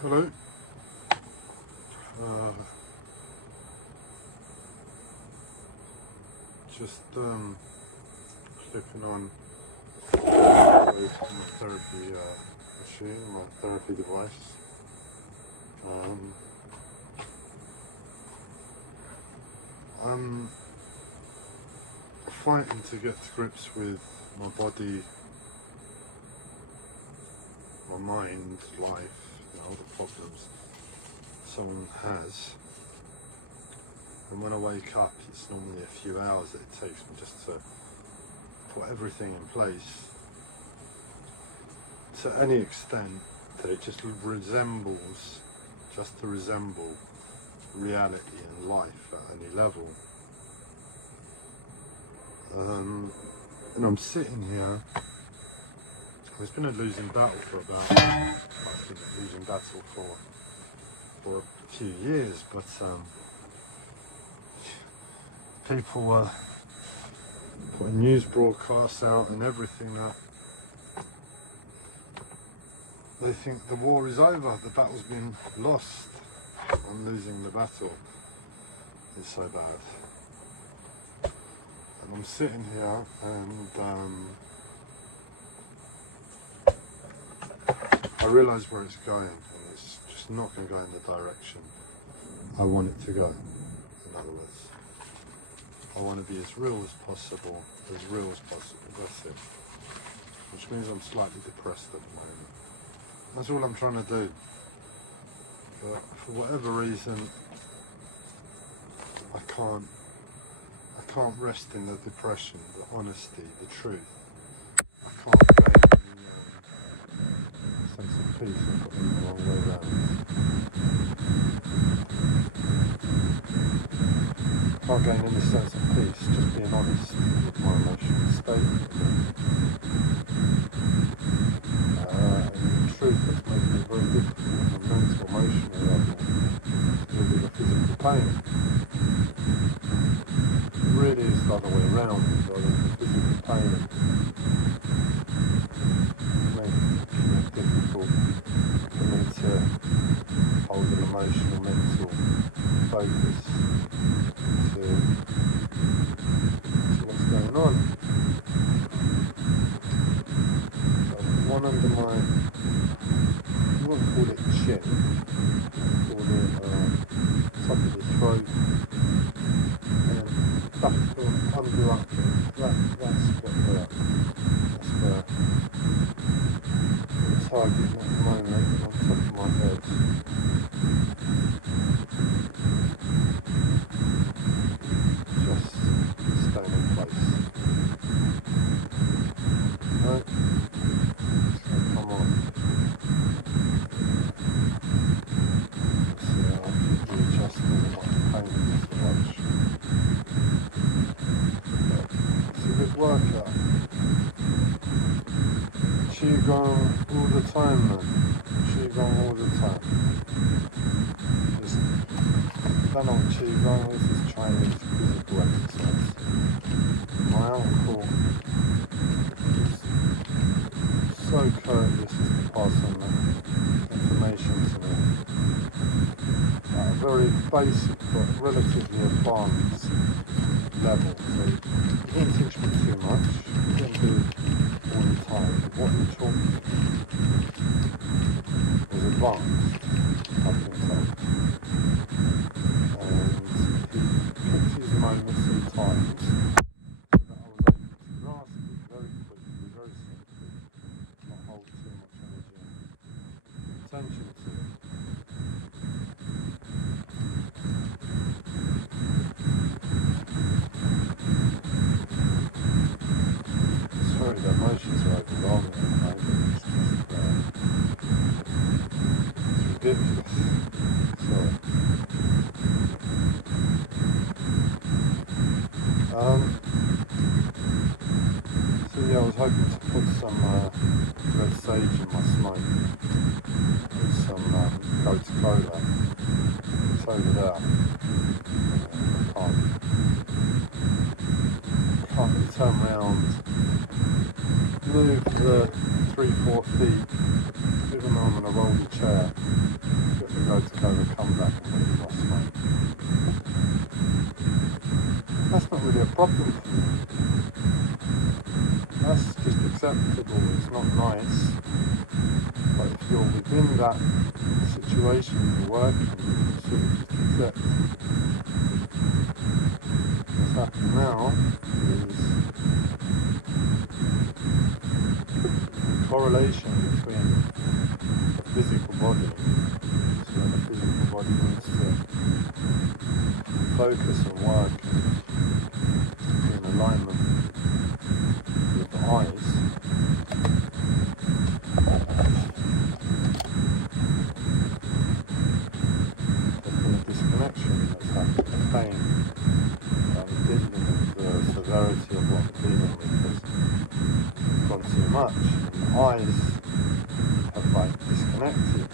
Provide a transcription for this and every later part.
Hello. Just flipping on my therapy machine, my therapy device. I'm fighting to get to grips with my body, my mind, life, all the problems someone has. And when I wake up, it's normally a few hours that it takes me just to put everything in place to any extent that it just resembles, just to resemble reality and life at any level. And I'm sitting here. It's been a losing battle for a few years, but people were putting news broadcasts out and everything that they think the war is over, the battle's been lost. I'm losing the battle. It's so bad. And I'm sitting here and I realise where it's going, and it's just not going to go in the direction I want it to go. In other words, I want to be as real as possible, that's it. Which means I'm slightly depressed at the moment. That's all I'm trying to do. But for whatever reason, I can't rest in the depression, the honesty, the truth. I can't gain the sense of peace. I've got it the wrong way around. I can't gain any sense of peace just being honest with my emotional state. And the truth that's making it very difficult on a mental, emotional level to deal with the physical pain. It really is the other way around. So the physical pain making it difficult for me to hold an emotional, mental focus to what's going on. So one under my, I won't call it chin, call it top of the throat, and back to under up. That's what the target at the moment on top of my head. Just staying in place. Right. So come on. So I'm readjusting my pain so much. It's a good workout. Qigong all the time, man. Qigong all the time. Just don't know what Qigong is. It's Chinese physical exercise. My uncle is so courteous to pass on that information to me at a very basic but relatively advanced level. So he didn't teach me too much. He didn't do all the time. But what he taught me was advanced, I've been told. And he picked his moments and times that I was able to grasp it very quickly, very simply, not hold too much energy and attention to it. Sorry, the emotions are overwhelming at the moment. It's ridiculous. Sorry. So yeah, I was hoping to put some red sage in my smoke with some gota kola. It's over there. I can't really turn around, move the 3-4 feet, even though I'm going to roll the chair, get the go to go and come back and get it lost, mate. That's not really a problem for me. That's just acceptable, it's not nice. But if you're within that situation you're working, you sort of just accept. What's happening now is the correlation between the physical body, so when the physical body needs to focus and work in alignment with the eyes, there's been a disconnection that's happened. The pain that I'm dealing with, the severity of what I'm dealing with has gone too much, and the eyes have like disconnected.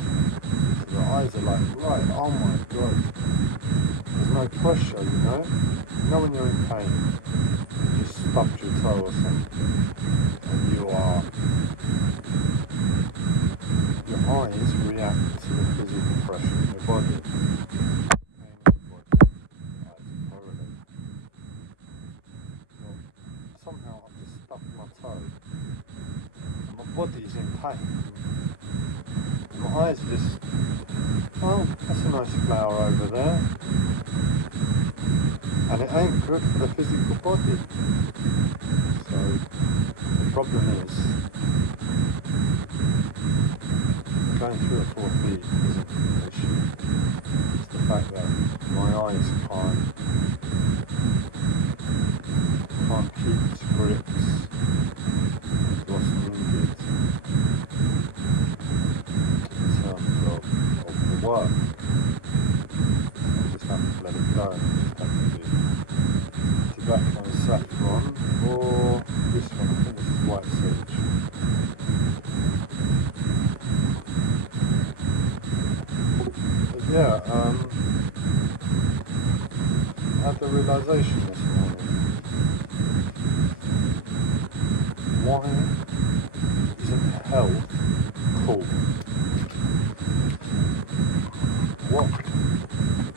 So the eyes are like, right, oh my god, there's no pressure, you know? You know when you're in pain, you just stubbed your toe or something, and your eyes react to the physical pressure in your body. Pain in your body, your eyes correlate. Well, somehow I've just stubbed my toe, and my body's in pain. And my eyes are just, oh, that's a nice flower over there. And it ain't good for the physical body. So the problem is, going 3 or 4 feet isn't an issue. It's the fact that my eyes can't keep its grips with what's needed in terms of the work. I just have to let it go. I just have to do tobbacco and saffron, or this one, I think this is white sage. But yeah, I had the realisation this morning, why isn't health cool? What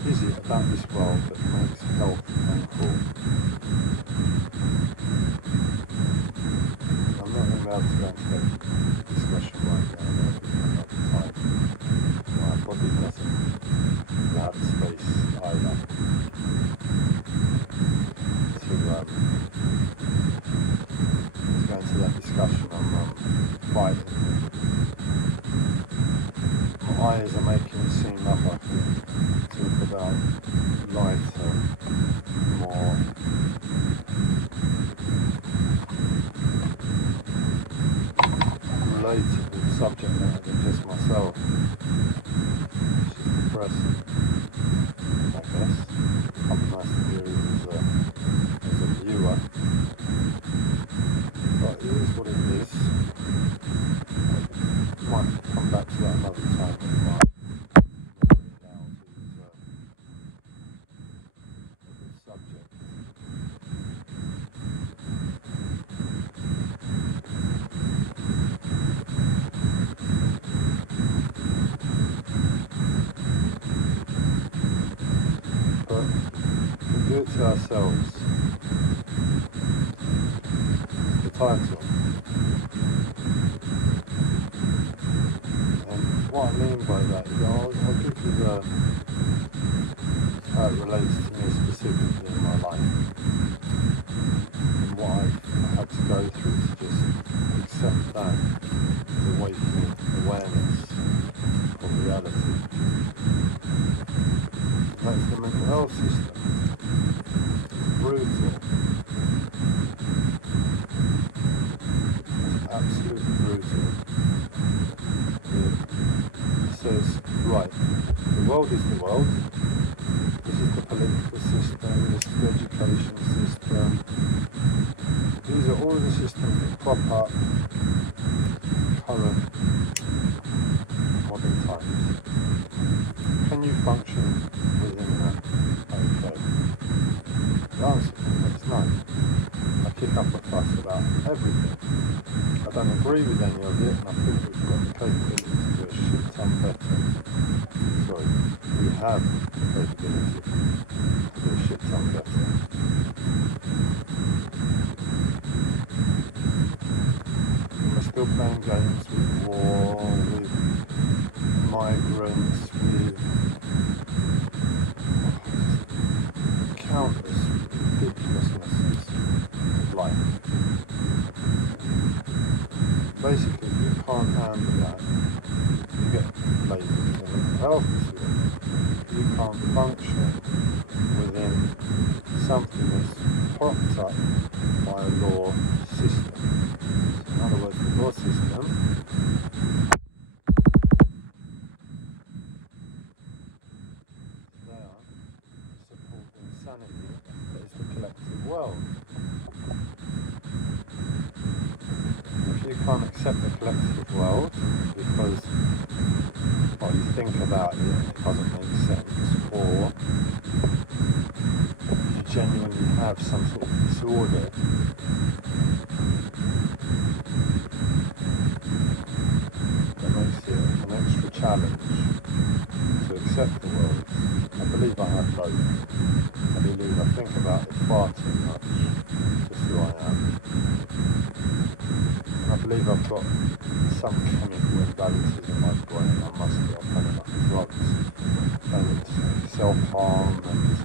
is it about this world that makes health uncool? I'm not going to be able to go into that discussion right now, another time. My body doesn't have space either to go into that discussion on fighting. My eyes are making it seem like I can talk about lighter, more relatable subject matter than just myself. Which is depressing, I guess. I'd be nice to hear it as a viewer. But it is what it is. I might come back to that another time. Subject. But we do it to ourselves. The title. And what I mean by that is I'll give you how it relates to me specifically in my life, and what I've had to go through to just accept that as awakening awareness of reality. That's the mental health system. It's brutal. It's absolutely brutal. It says, right, the world is the world. This is the political system, this is the education system. These are all the systems that prop up current modern times. Can you function within that? Okay. The answer is no. I kick up a fuss about everything. I don't agree with any of it, and I think we've got the capability to do a shit Sorry, we have the capability to do shit ton better. And we're still playing games with war, with migrants, with countless ridiculousnesses of life. Basically, if you can't handle that, you get labelled as a mental health disorder. You can't function within something that's propped up by a law system. So in other words, the law system is there to support insanity that is the collective world. If you can't accept the collective world because you think about it and it doesn't make sense, or you genuinely have some sort of disorder, that makes it an extra challenge to accept the world. I believe I have both. I believe I think about it far too much, just who I am. I believe I've got some chemical imbalances in my brain. I must be. I've had enough drugs and self-harm and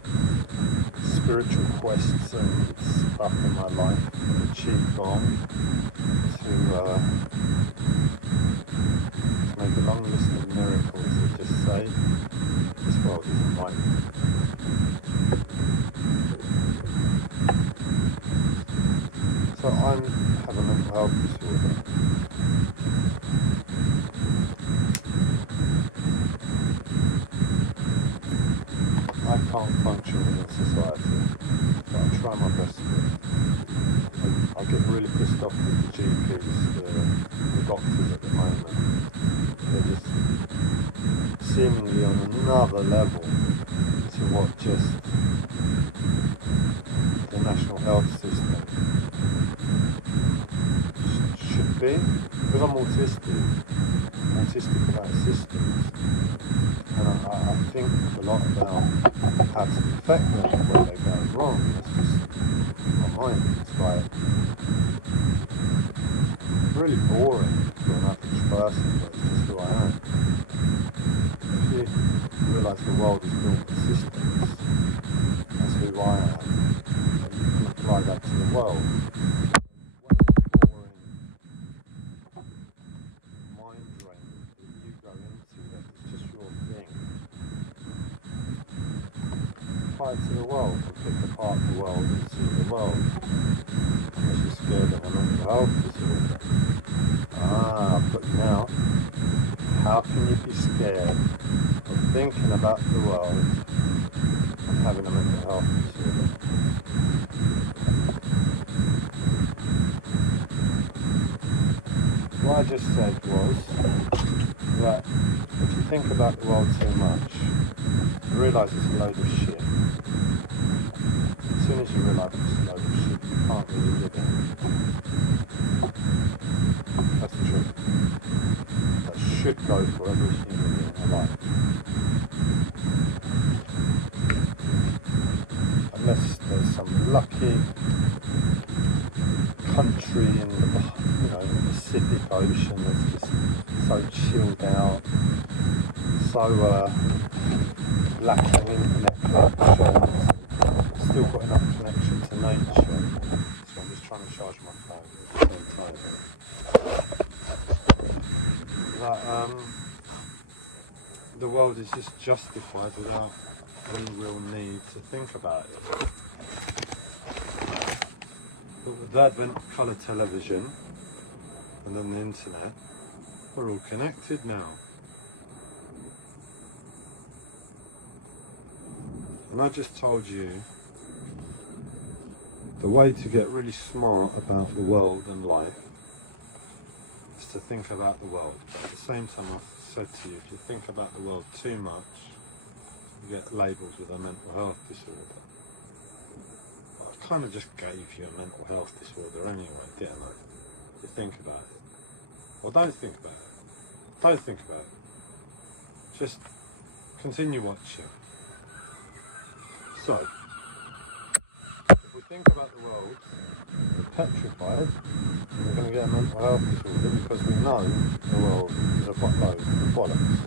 spiritual quests and stuff in my life to achieve on to make a long list of miracles that just say this world isn't right. So I have a mental health disorder. I can't function within society, but I try my best to. I get really pissed off with the GPs, the doctors at the moment. They're just seemingly on another level to what just the national health system should be. Because I'm autistic about systems, and I think a lot about how to perfect them and where they go wrong. It's just my mind. It's like really boring for an average person, but it's just who I am. If you realise the world is built with systems, that's who I am, and you can apply that to the world. To the world, to pick apart the world and see the world. Unless you're scared of a mental health disorder. But now, how can you be scared of thinking about the world and having a mental health disorder? What I just said was that if you think about the world too much, you realise it's a load of shit. As soon as you realise it's a load of shit, you can't really live in it. That's the truth. That should go for every human being alive. Unless there's some lucky country in the Pacific Ocean that's just so chilled out, so lacking internet connections, still got enough connection to nature. So I'm just trying to charge my phone at the same time. That the world is just justified without any real need to think about it. But with the advent of colour television and then the internet, we're all connected now. And I just told you the way to get really smart about the world and life is to think about the world. But at the same time, I've said to you, if you think about the world too much, you get labelled with a mental health disorder. Well, I kind of just gave you a mental health disorder anyway, didn't I? If you think about it. Well, don't think about it. Don't think about it. just continue watching. So, if we think about the world, we're petrified, and we're going to get a mental health disorder because we know the world is a buttload of bollocks.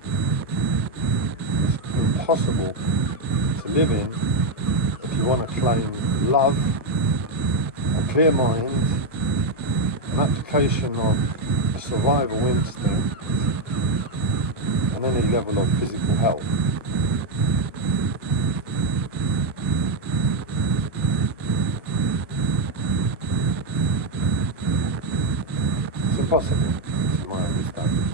It's impossible to live in if you want to claim love, a clear mind, an application of a survival instinct, and any level of physical health. It's impossible, to my understanding.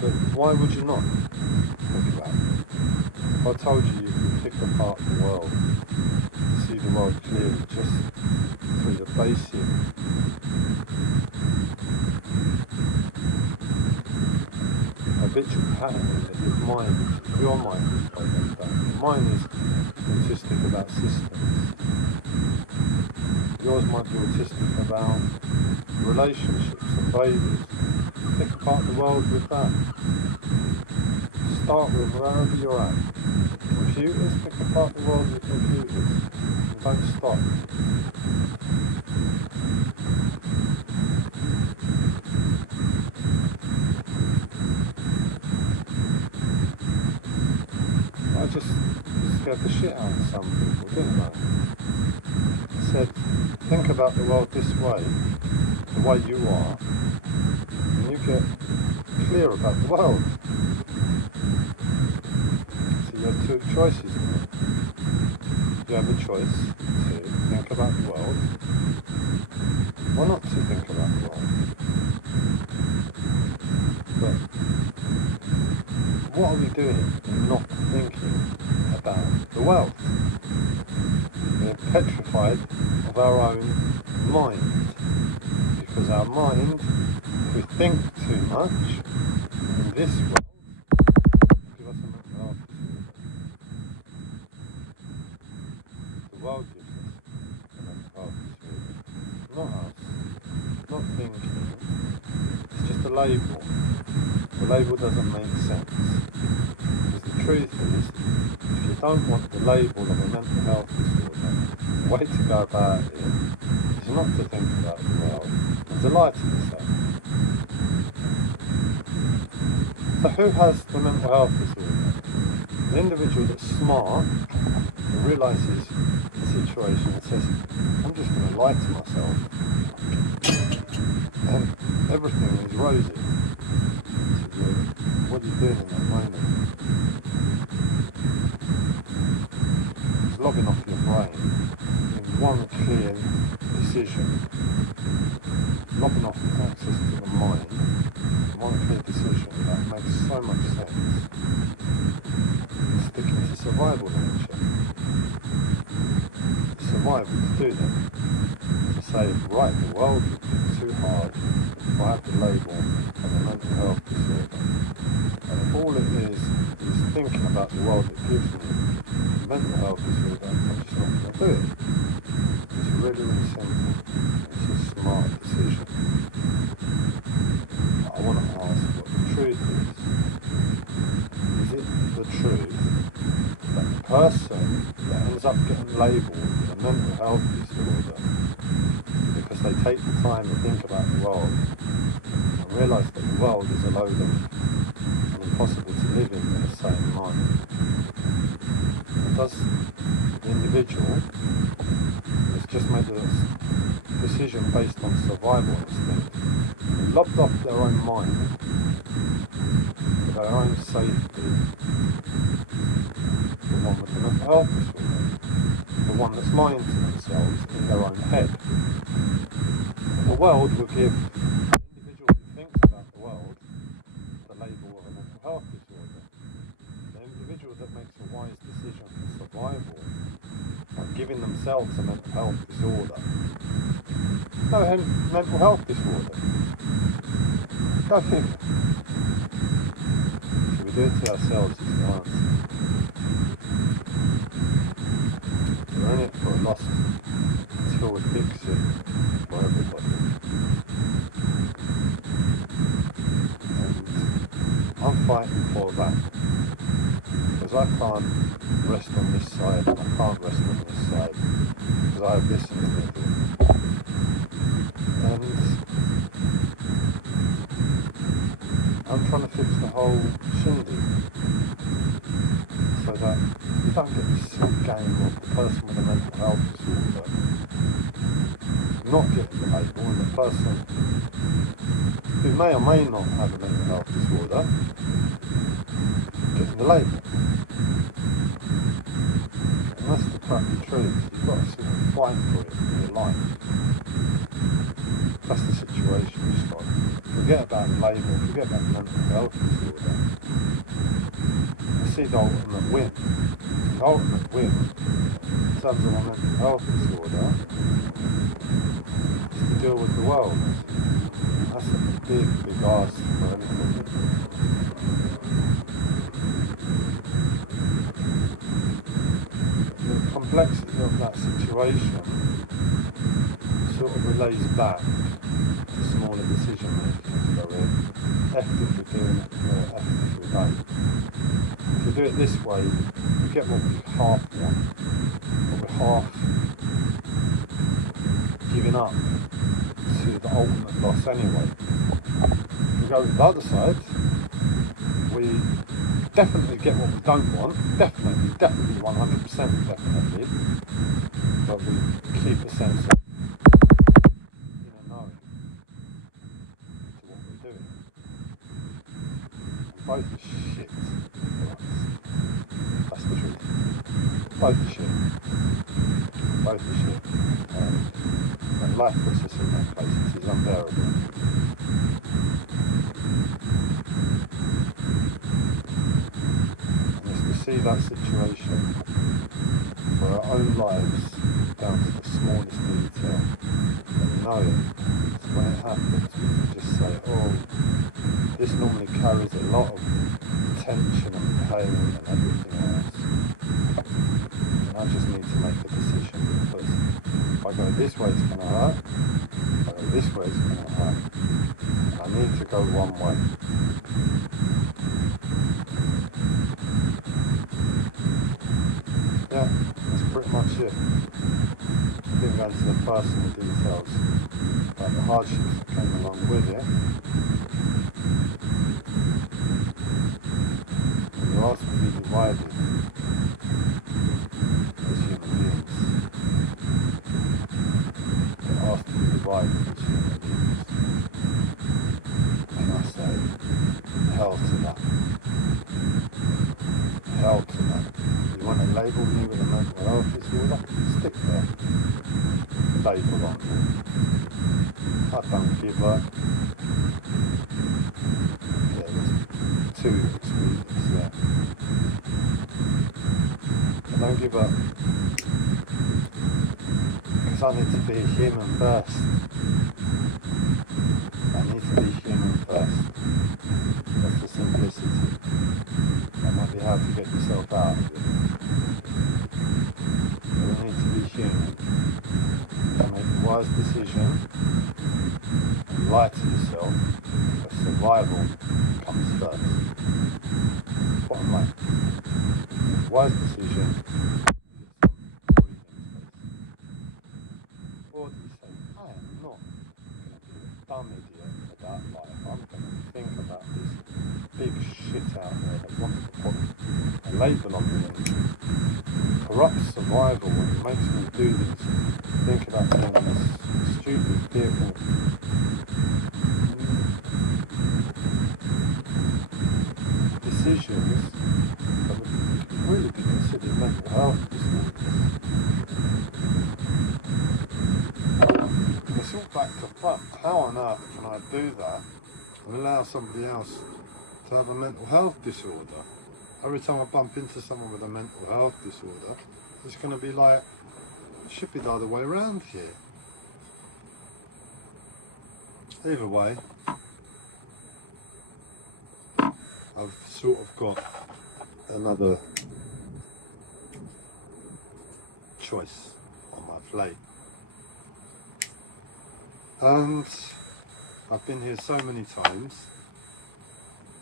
But why would you not think about it? If I told you you could pick apart the world, see the world clearly just through the basic habitual pattern that your mind is programmed about. Your mind is autistic about systems. Yours might be autistic about relationships and babies. Pick apart the world with that. Start with wherever you're at. Computers, pick apart the world with computers. And don't stop. I just scared the shit out of some people, didn't I? I said, think about the world this way, the way you are, and you get clear about the world. So you have two choices in it. You have a choice to think about the world, or not to think about the world. But what are we doing in not thinking about the world? We're petrified of our own mind, because our mind, if we think too much in this world, will give us a mental health disorder. The world gives us a mental health disorder, not us, not thinking. It's just a label. The label doesn't make sense. Because the truth is, if you don't want the label of a mental health disorder, the way to go about it is not to think about the world and delight in yourself. So who has the mental health disorder? The individual that's smart and realises the situation and says, I'm just going to lie to myself and everything is rosy. What are you doing in that moment? It's logging off your brain in one clear decision, logging off access to the mind, one clear decision that makes so much sense. Sticking to survival nature. Survival to do that. To say, right, the world would be too hard if I have the label of a mental health disorder. And if all it is thinking about the world that gives me mental health disorder, I'm just not going to do it. It's really, really simple. It's a smart decision. I want to ask what the truth is. Is it the truth that the person that ends up getting labelled with a mental health disorder because they take the time to think about the world and realise that the world is a load of impossible to live in the same mind? And does the individual that's just made a decision based on survival instinct, lobbed off their own mind, for their own safety, the one with the mental health disorder, the one that's lying to themselves in their own head? The world will give the individual who thinks about the world the label of a mental health disorder. The individual that makes a wise decision for survival by giving themselves a mental health disorder. No mental health disorder. Go figure. Should we do it to ourselves is the answer. We're in it for a loss until we fix it for everybody. fighting for that. Because I can't rest on this side, and I can't rest on this side, because I have this in the middle. And I'm trying to fix the whole shindig, so that you don't get this silly game of the person with a mental health disorder not getting the label, and the person who may or may not have a mental health disorder getting the label. And that's the crappy truth. You've got to sort of fight for it in your life. That's the situation you've got. Forget about the label, forget about the mental health disorder. I see the ultimate win. The ultimate win in terms of a mental health disorder is to deal with the world. That's a big ask for anything. The complexity of that situation sort of relays back to smaller decision making. So we're effed if we're doing it, or effed if we don't. If we do it this way, we get what we half want, but we're half giving up to the ultimate loss anyway. We go with the other side, we definitely get what we don't want, definitely 100% definitely, but we keep a sense of inner knowing to what we're doing. And both are shit, that's the truth. Both are shit. Both are shit. And life puts us in that place, it is unbearable. See that situation for our own lives down to the smallest detail and know it. So when it happens, we can just say, oh, this normally carries a lot of tension and pain and everything else, and I just need to make a decision, because if I go this way it's going to hurt, if I go this way it's going to hurt, and I need to go one way. Yeah, that's pretty much it. I didn't go into the personal details about the hardships that came along with it. And you ask to be divided as human beings. You're asked to be divided as human beings. And I say, hell to that. Hell to that. You want to label me with a mental health disorder? Stick there. Label on me. I don't give up. Yeah, there's two extremes there. I don't give up because I need to be a human first. I need to be human first. That's the simplicity. That might be hard to get yourself out of it. You need to be human. To make a wise decision and lie to yourself, but survival comes first. Bottom line. Wise decision. Or do you say, I am not going to be a dumb idiot about life. I'm going to think about this big shit out there that wants to put a label on me and corrupts survival and makes me do these, think about things, stupid, fearful decisions that would really be considered mental health disorders. And it's all back to front. How on earth can I do that and allow somebody else to have a mental health disorder? Every time I bump into someone with a mental health disorder, it's going to be like, it should be the other way around here. Either way, I've sort of got another choice on my plate. And I've been here so many times,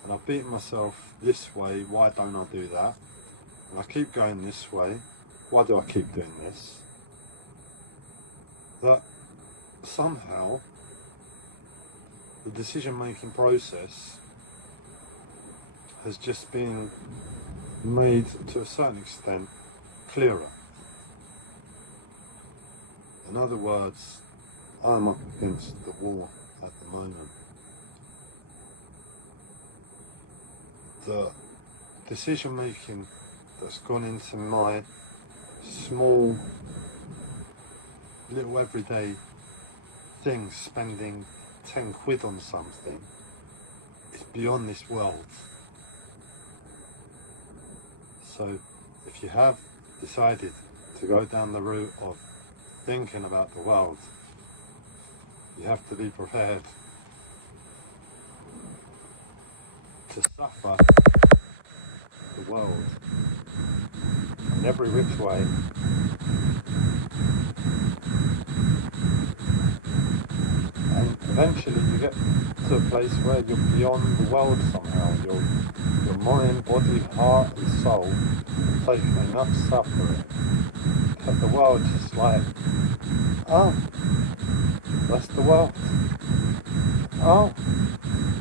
and and I've beaten myself this way, why don't I do that? And I keep going this way, why do I keep doing this? That somehow the decision-making process has just been made to a certain extent clearer. In other words, I'm up against the wall at the moment. The decision making that's gone into my small little everyday things, spending 10 quid on something, is beyond this world. So if you have decided to go down the route of thinking about the world, you have to be prepared to suffer the world in every which way. And eventually you get to a place where you're beyond the world somehow. Your mind, body, heart and soul have taken enough suffering that the world just like, oh, that's the world. Oh,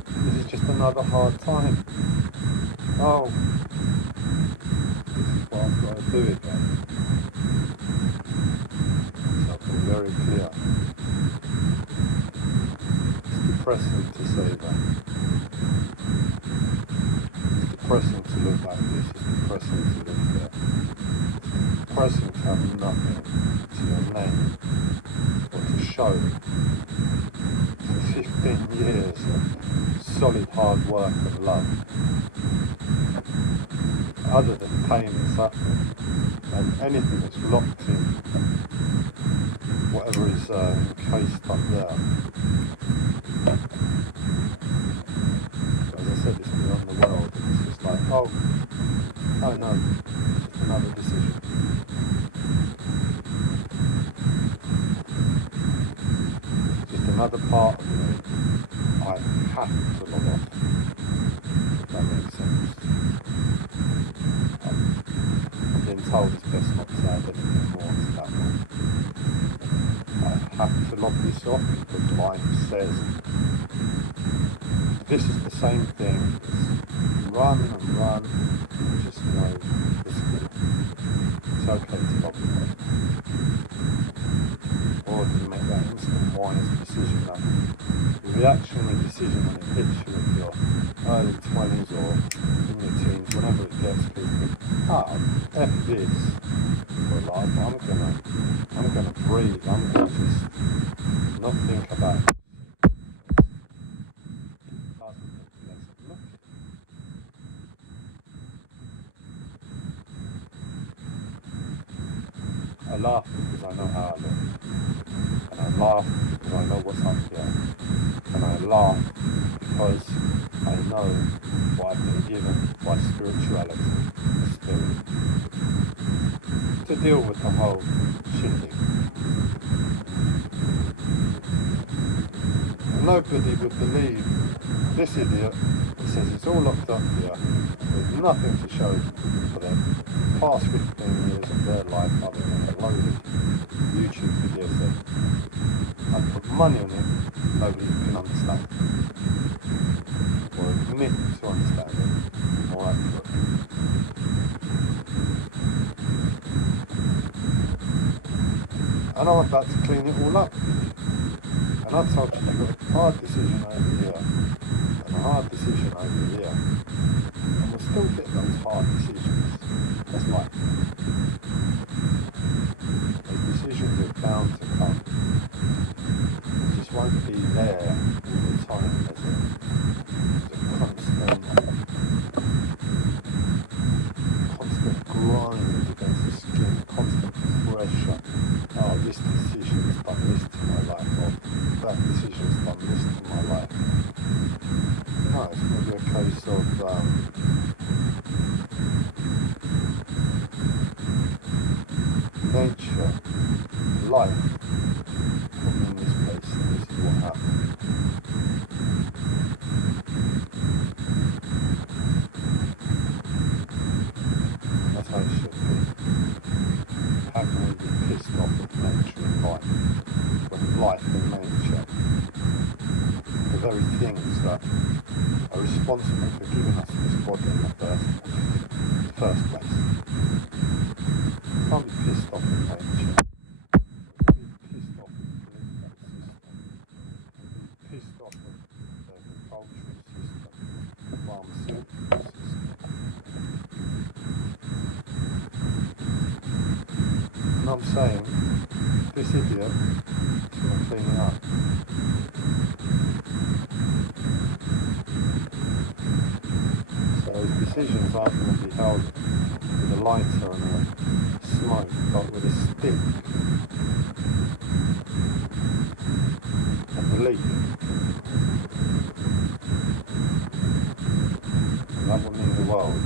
this is just another hard time. Oh, this is what I've got to do again. So I've been very clear. It's depressing to say that. It's depressing to look like this. It's depressing to look there. It's depressing to have nothing to your name or to show for 15 years of solid hard work and love, other than pain and suffering, and anything that's locked in, whatever is encased up there. As I said, it's beyond the world, and it's just like, oh no, it's just another decision. It's just another part of me I have to log off, if that makes sense. I'm being told it's best not to add anything more to that one. I have to log this off because life says this is the same thing as run and run and just know this is good. It's okay to log it off. Or do you make that instant wise decision that the reactionary decision when it hits you in your early 20s or in your teens, whenever it gets people, F this for life, I'm gonna breathe, I'm gonna just not think about it. I laugh because I know how I look, and I laugh because I know what's up here, and I laugh because I know what I've been given by spirituality, the spirit, to deal with the whole shindig. And nobody would believe this idiot that says it's all locked up here with nothing to show for the past 15 years of their life other than the loaded YouTube videos that I put money on it, nobody can understand or admit to understand it more accurately. And I'm about to clean it all up. And I told you you've got a hard decision over here and a hard decision over here. And we'll still get those hard decisions. That's life. Those decisions are bound to come. It just won't be there all the time as a constant grind against the skin, constant pressure. Oh, this decision has done this to my life, or that decision has done this to my life. No, it's going to be a case of nature, life, put me in this place, and this is what happened. very things that are responsible for giving us this body in the first place. You can't be pissed off with nature. You can't be pissed off with the political system. You can't be pissed off with the agricultural system, the pharmaceutical system. And I'm saying, this idiot is going to clean it up. So his decisions aren't going to be held with a lighter and a smoke, but with a stick, a belief. And that will mean the world.